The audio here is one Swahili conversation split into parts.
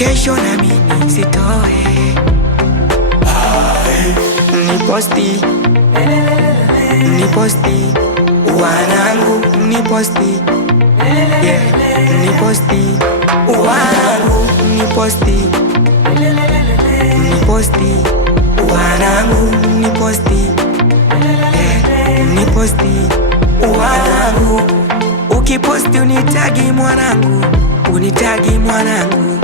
kesho na mimi sitoe. Niposti, niposti wanangu, niposti, yeah, niposti wanangu, niposti, niposti wanangu, niposti, yeah, niposti wanangu. Ukiposti unitagi mwanangu, unitagi mwanangu,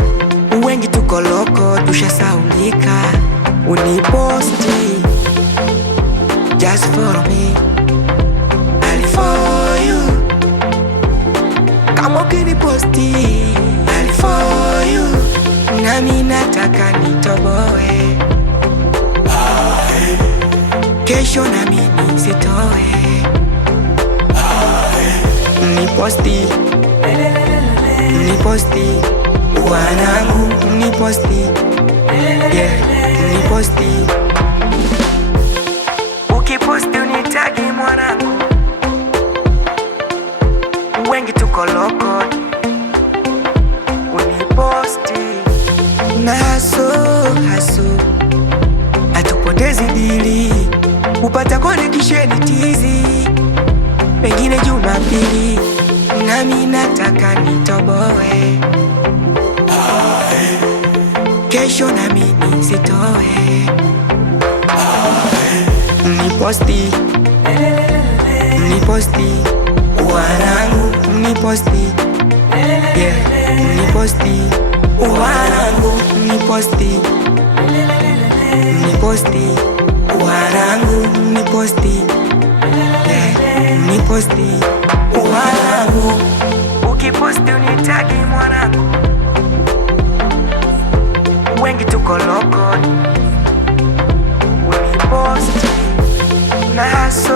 wengi tuko loko tushasaulika. Uniposti just for me, I'll for you. Kama ukiniposti I'll for you, nami nataka nitoboe. Kesho na mimi sitoe. Niposti, niposti wanangu, niposti, yeah, niposti. Ukiposti unitagi mwanangu, wengi tuko loko. Uniposti na haso, hatupotezi dili, upata connection tizi, pengine Jumapili, nami nataka nitoboe. Kesho na mimi sitoe. Niposti, niposti wanangu, niposti, yeah, niposti wanangu, niposti, niposti wanangu, niposti, yeah, niposti wanangu. Ukiposti unitagi mwanangu, wengi tuko loko. Uniposti na haso